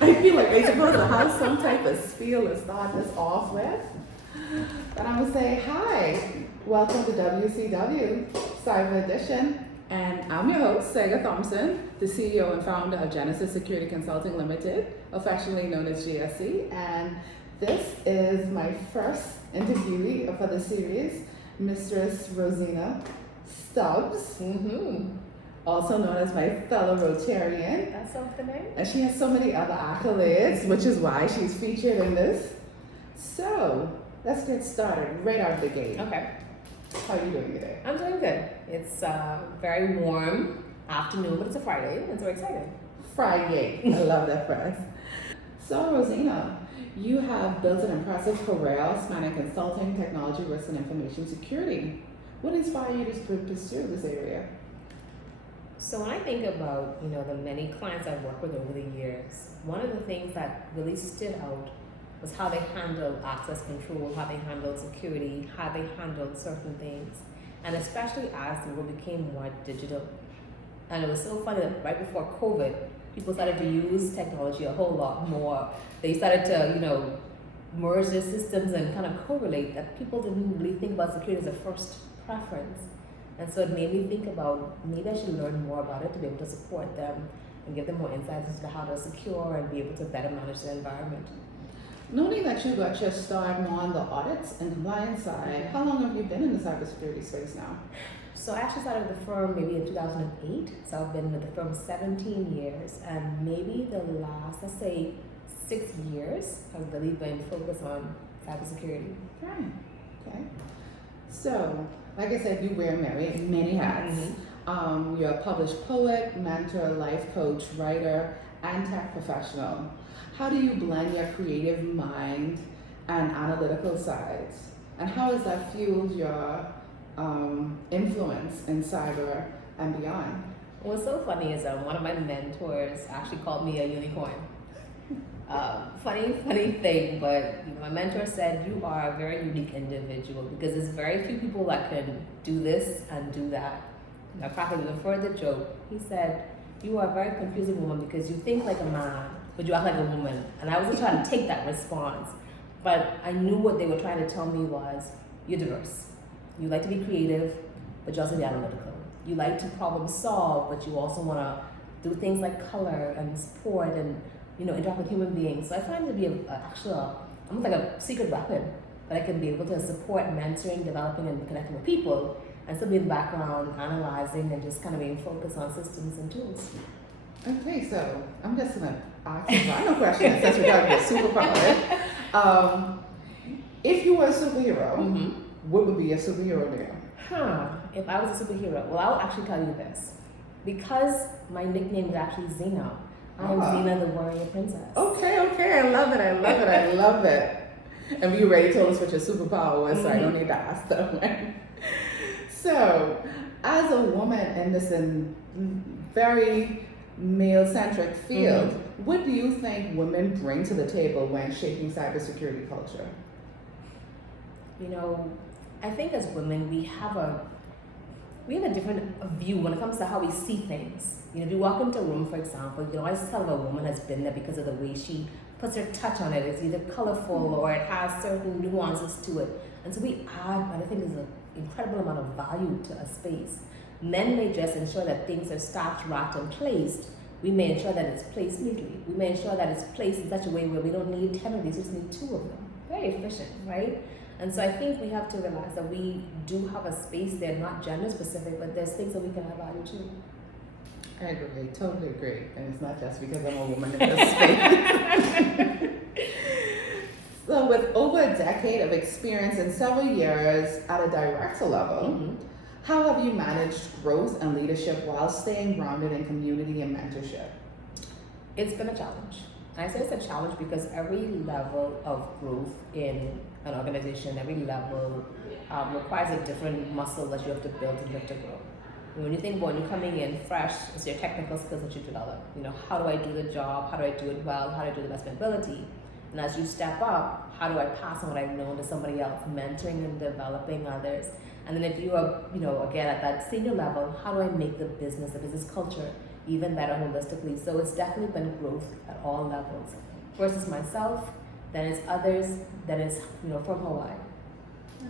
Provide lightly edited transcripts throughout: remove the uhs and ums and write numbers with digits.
I feel like I'm supposed to have some type of spiel to start this off with. But I'm gonna say hi. Welcome to WCW Cyber Edition. And I'm your host, Sega Thompson, the CEO and founder of Genesis Security Consulting Limited, affectionately known as GSC. And this is my first interviewee for the series, Mistress Rosena Stubbs. Also known as my fellow Rotarian. That's something, eh? And she has so many other accolades, which is why she's featured in this. So, let's get started right out of the gate. Okay. How are you doing today? I'm doing good. It's very warm afternoon, but it's a Friday, and so we're excited. Friday. I love that phrase. So, Rosena, you have built an impressive career spanning consulting, technology, risk, and information security. What inspired you to pursue this area? So when I think about, the many clients I've worked with over the years, one of the things that really stood out was how they handled access control, how they handled security, how they handled certain things, and especially as the world became more digital. And it was so funny that right before COVID, people started to use technology a whole lot more. They started to, merge their systems and kind of correlate that people didn't really think about security as a first preference. And so it made me think about maybe I should learn more about it to be able to support them and give them more insights into how to secure and be able to better manage their environment. Knowing that you got your start more on the audits and compliance side, how long have you been in the cybersecurity space now? So I actually started the firm maybe in 2008. So I've been with the firm 17 years, and maybe the last, let's say, 6 years have really been focused on cybersecurity. Okay. So, like I said, you wear many hats. You're a published poet, mentor, life coach, writer, and tech professional. How do you blend your creative mind and analytical sides? And how has that fueled your influence in cyber and beyond? What's so funny is one of my mentors actually called me a unicorn. Funny thing, but my mentor said you are a very unique individual because there's very few people that can do this and do that. Now, practically even further joke, he said you are a very confusing woman because you think like a man, but you act like a woman. And I wasn't trying to take that response, but I knew what they were trying to tell me was you're diverse. You like to be creative, but you also be analytical. You like to problem solve, but you also want to do things like color and sport and interact with human beings. So I find it to be almost like a secret weapon that I can be able to support mentoring, developing, and connecting with people, and still be in the background analyzing and just kind of being focused on systems and tools. Okay, so I'm just gonna ask a final question since we're talking about superpower. If you were a superhero, what would be your superhero name? If I was a superhero, well, I'll actually tell you this. Because my nickname is actually Xena, I'm Xena the Warrior Princess. Okay, I love it. And you already told us what your superpower was, so I don't need to ask that one. So, as a woman in this very male-centric field, what do you think women bring to the table when shaping cybersecurity culture? I think as women, we have a different view when it comes to how we see things. If you walk into a room, for example, you can always tell if a woman has been there because of the way she puts her touch on it. It's either colorful or it has certain nuances to it. And so we add what I think is an incredible amount of value to a space. Men may just ensure that things are stacked, racked, and placed. We may ensure that it's placed neatly. We may ensure that it's placed in such a way where we don't need 10 of these, we just need 2 of them. Very efficient, right? And so I think we have to realize that we do have a space there, not gender specific, but there's things that we can add value to. I agree, totally agree. And it's not just because I'm a woman in this space. So with over a decade of experience and several years at a director level, how have you managed growth and leadership while staying grounded in community and mentorship? It's been a challenge. And I say it's a challenge because every level of growth in an organization, every level requires a different muscle that you have to build in order to grow. When you think about when you're coming in fresh, it's your technical skills that you develop. How do I do the job? How do I do it well? How do I do the best of my ability? And as you step up, how do I pass on what I've known to somebody else, mentoring and developing others? And then if you are, again, at that senior level, how do I make the business culture even better holistically. So it's definitely been growth at all levels. First is myself, then it's others, then it's from Hawaii.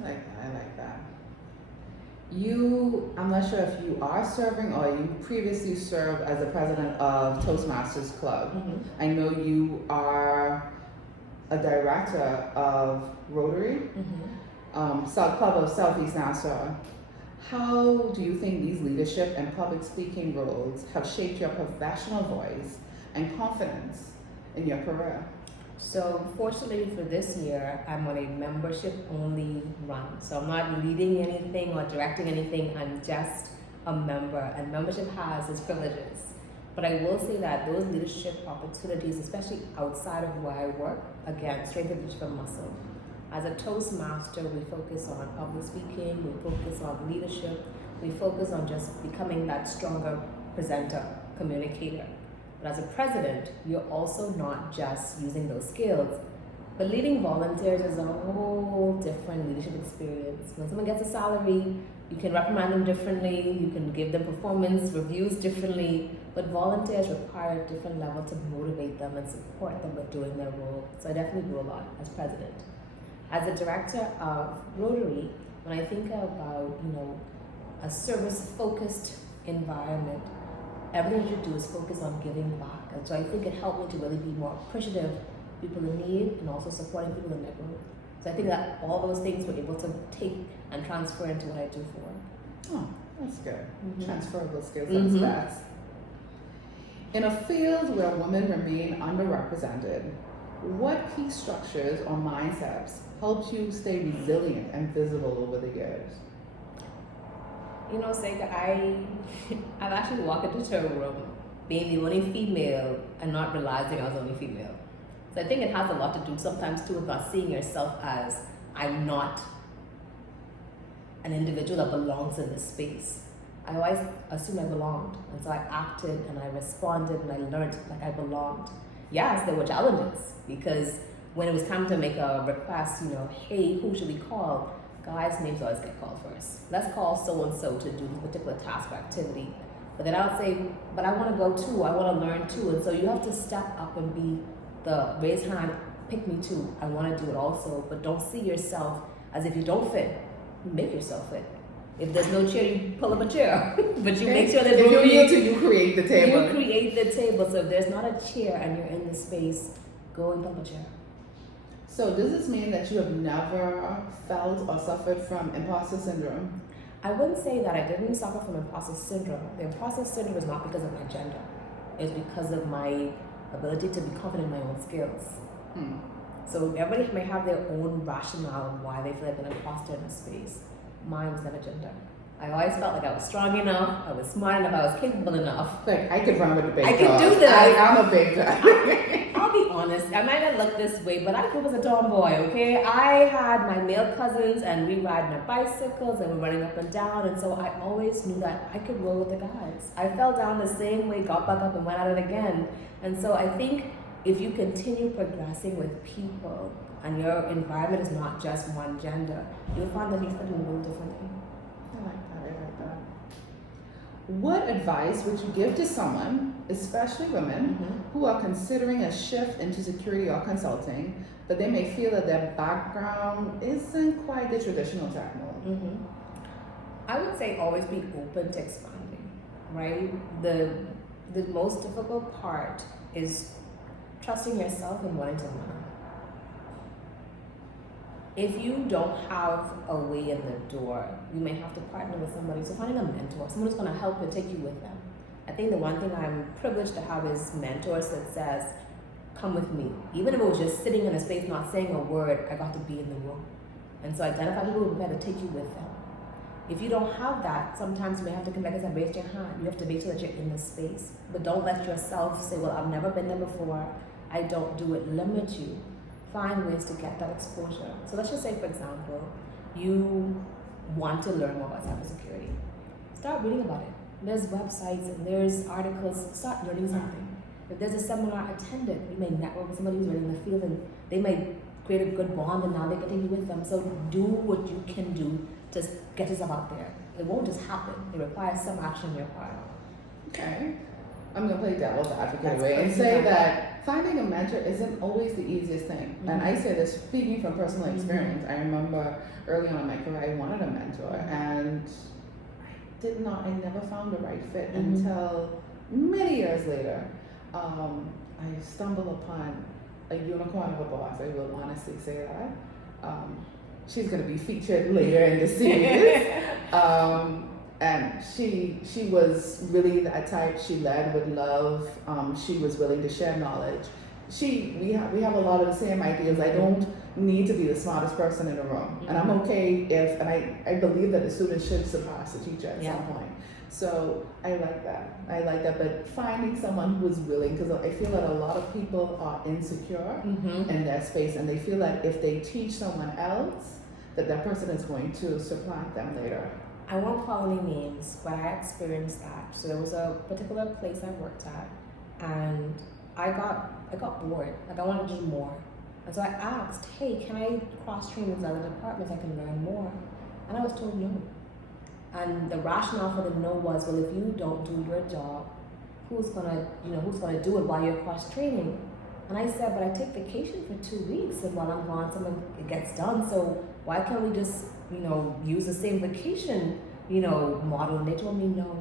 I like that. I'm not sure if you are serving or you previously served as the president of Toastmasters Club. Mm-hmm. I know you are a director of Rotary, Club of Southeast Nassau. How do you think these leadership and public speaking roles have shaped your professional voice and confidence in your career? So fortunately for this year, I'm on a membership only run. So I'm not leading anything or directing anything. I'm just a member, and membership has its privileges. But I will say that those leadership opportunities, especially outside of where I work, again, strengthen leadership muscle. As a Toastmaster, we focus on public speaking, we focus on leadership, we focus on just becoming that stronger presenter, communicator. But as a president, you're also not just using those skills, but leading volunteers is a whole different leadership experience. When someone gets a salary, you can reprimand them differently, you can give them performance reviews differently, but volunteers require a different level to motivate them and support them with doing their role. So I definitely do a lot as president. As a director of Rotary, when I think about, a service-focused environment, everything you do is focus on giving back. And so I think it helped me to really be more appreciative of people in need and also supporting people in their growth. So I think that all those things were able to take and transfer into what I do for work. Oh, that's good. Mm-hmm. Transferable skills, that's best. In a field where women remain underrepresented, what key structures or mindsets helped you stay resilient and visible over the years? Sega, I've actually walked into a room being the only female and not realizing I was the only female. So I think it has a lot to do sometimes too with not seeing yourself as I'm not an individual that belongs in this space. I always assumed I belonged, and so I acted and I responded and I learned like I belonged. Yes, there were challenges because when it was time to make a request, hey, who should we call? Guys' names always get called first. Let's call so-and-so to do this particular task or activity. But then I would say, but I want to go too, I want to learn too. And so you have to step up and be the raise hand, pick me too. I want to do it also, but don't see yourself as if you don't fit. You make yourself fit. If there's no chair, you pull up a chair. But you make sure there's room. If you need to, you create the table. You create the table. So if there's not a chair and you're in the space, go and pull up a chair. So does this mean that you have never felt or suffered from imposter syndrome? I wouldn't say that I didn't suffer from imposter syndrome. The imposter syndrome is not because of my gender. It's because of my ability to be confident in my own skills. So everybody may have their own rationale of why they feel like an imposter in a space. Mine was never gender. I always felt like I was strong enough, I was smart enough, I was capable enough. Like I could run with the big I dogs. could do this. I'm a big dog. I'll be honest, I might not look this way, but I grew up as a tomboy, okay? I had my male cousins and we ride my bicycles and we're running up and down, and so I always knew that I could roll with the guys. I fell down the same way, got back up and went at it again. And so I think if you continue progressing with people and your environment is not just one gender, you'll find that you can do a little differently. I like that. What advice would you give to someone, especially women, who are considering a shift into security or consulting, but they may feel that their background isn't quite the traditional tech mode? I would say always be open to expanding, right? The most difficult part is trusting yourself and wanting to learn. If you don't have a way in the door, you may have to partner with somebody. So finding a mentor, someone who's going to help you, take you with them. I think the one thing I'm privileged to have is mentors that says, come with me. Even if it was just sitting in a space, not saying a word, I got to be in the room. And so identify people who are prepared to take you with them. If you don't have that, sometimes you may have to come back and say, raise your hand. You have to make sure that you're in the space. But don't let yourself say, well, I've never been there before. I don't do it. Limit you. Find ways to get that exposure. So let's just say, for example, you want to learn more about cybersecurity. Start reading about it. There's websites and there's articles. Start learning something. If there's a seminar, attend it. You may network with somebody who's already in the field and they may create a good bond and now they're getting you with them. So do what you can do to get yourself out there. It won't just happen. It requires some action on your part. Okay. I'm gonna play devil's advocate That's away and perfect. say that finding a mentor isn't always the easiest thing. And I say this speaking from personal experience. I remember early on in my career, I wanted a mentor, and I never found the right fit until many years later. I stumbled upon a unicorn of a boss. I will honestly say that. She's going to be featured later in the series. And she was really that type. She led with love. She was willing to share knowledge. We have a lot of the same ideas. I don't need to be the smartest person in the room, and I'm okay if, and I believe that the students should surpass the teacher at some point. So I like that. But finding someone who is willing, because I feel that a lot of people are insecure in their space, and they feel that if they teach someone else, that person is going to supplant them later. I won't call any names, but I experienced that. So there was a particular place I worked at, and I got bored. Like, I wanted to do more. And so I asked, hey, can I cross-train with other departments? I can learn more. And I was told no. And the rationale for the no was, well, if you don't do your job, who's gonna do it while you're cross-training? And I said, but I take vacation for 2 weeks, and while I'm gone, it gets done. So why can't we just, use the same vacation, model? And they told me no.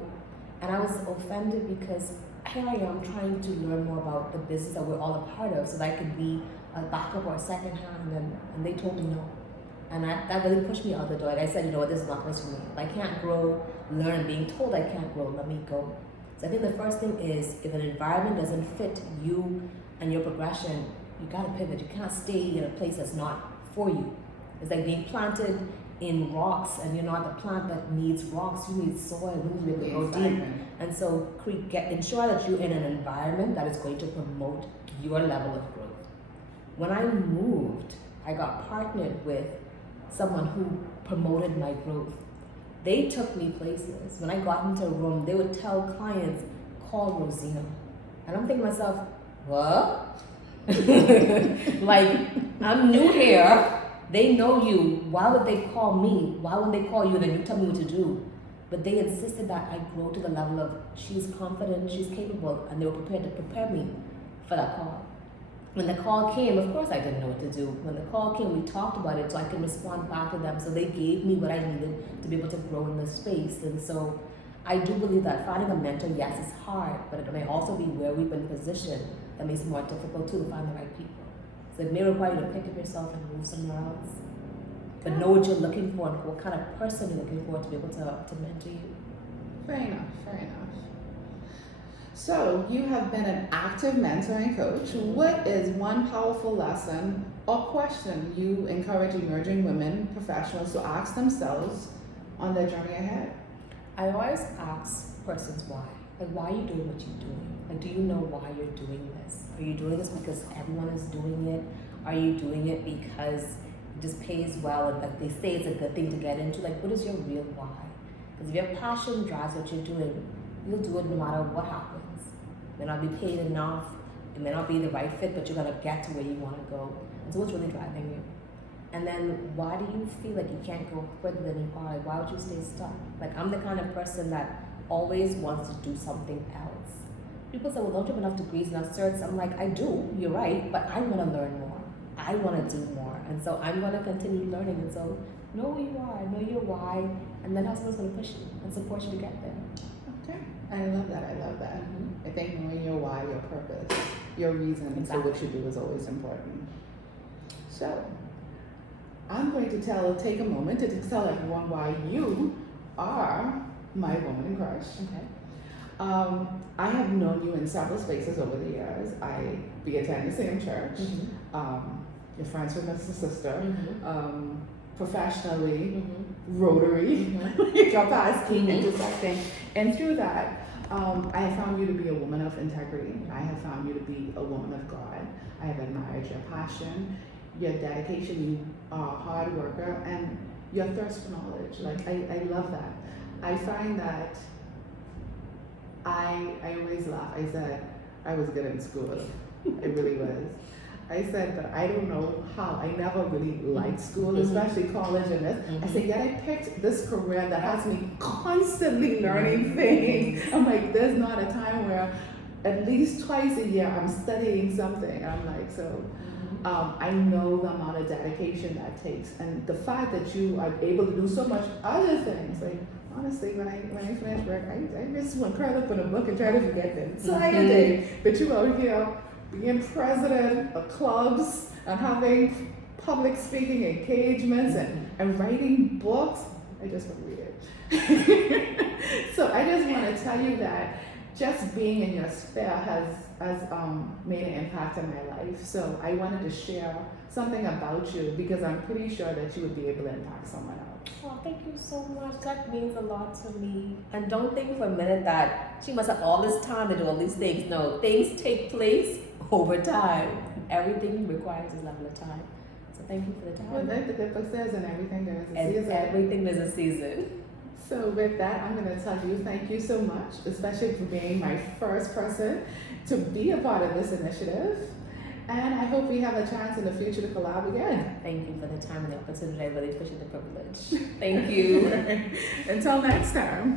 And I was offended because here I am trying to learn more about the business that we're all a part of, so that I could be a backup or a second hand, and they told me no. And that really pushed me out the door. Like I said, this is not this for me. If I can't grow, learn, and being told I can't grow, let me go. So I think the first thing is, if an environment doesn't fit you and your progression, you gotta pivot. You can't stay in a place that's not for you. It's like being planted in rocks, and you're not the plant that needs rocks. You need soil. You need to grow deep. And so ensure that you're in an environment that is going to promote your level of growth. When I moved, I got partnered with someone who promoted my growth. They took me places. When I got into a room, they would tell clients, call Rosena. And I'm thinking to myself, what? Like, I'm new here. They know you. Why would they call me? Why would they call you? Then you tell me what to do. But they insisted that I grow to the level of, she's confident, she's capable, and they were prepared to prepare me for that call. When the call came, of course I didn't know what to do. When the call came, we talked about it so I could respond back to them. So they gave me what I needed to be able to grow in this space. And so I do believe that finding a mentor, yes, it's hard, but it may also be where we've been positioned that makes it more difficult too to find the right people. So it may require you to pick up yourself and move somewhere else. But know what you're looking for and what kind of person you're looking for to be able to mentor you. Fair enough. So you have been an active mentoring coach. What is one powerful lesson or question you encourage emerging women professionals to ask themselves on their journey ahead? I always ask persons why. Like, why are you doing what you're doing? Like, do you know why you're doing this? Are you doing this because everyone is doing it? Are you doing it because it just pays well and like they say it's a good thing to get into? Like, what is your real why? Because if your passion drives what you're doing, you'll do it no matter what happens. It may not be paid enough, it may not be the right fit, but you're gonna get to where you wanna go. And so what's really driving you? And then why do you feel like you can't go further than you are? Like, why would you stay stuck? Like, I'm the kind of person that always wants to do something else. People say, well, don't you have enough degrees, enough certs? I'm like, I do, you're right, but I wanna learn more. I wanna do more. And so I'm gonna continue learning. And so know who you are, know your why, and then how someone's gonna push you and support you to get there. Okay, I love that. I think knowing your why, your purpose, your reason for what you do is always important. So, I'm going to take a moment to tell everyone why you are my woman in crush. Okay. I have known you in several spaces over the years. We attend the same church. You're friends with my sister. Professionally, Rotary, your past keep intersecting. And through that, I have found you to be a woman of integrity. I have found you to be a woman of God. I have admired your passion, your dedication. You are a hard worker, and your thirst for knowledge. Like, I love that. I find that I always laugh. I said I was good in school. I really was. I said that I don't know how. I never really liked school, especially college and this. I said, yet I picked this career that has me constantly learning things. I'm like, there's not a time where at least twice a year I'm studying something. And I'm like, so I know the amount of dedication that takes, and the fact that you are able to do so much other things. Like honestly, when I finish work, I just want to curl up in a book and try to forget the entire day. But you out here being president of clubs and having public speaking engagements and writing books. I just want to read it. So I just want to tell you that just being in your sphere has made an impact in my life. So I wanted to share something about you because I'm pretty sure that you would be able to impact someone else. Oh, thank you so much. That means a lot to me. And don't think for a minute that she must have all this time to do all these things. No, things take place over time. Everything requires a level of time. So thank you for the time. Well, like the good book says, and everything there is a And season. everything there's a season. So with that, I'm going to tell you thank you so much, especially for being my first person to be a part of this initiative. And I hope we have a chance in the future to collab again. Thank you for the time and the opportunity. I really appreciate the privilege. Thank you. Until next time.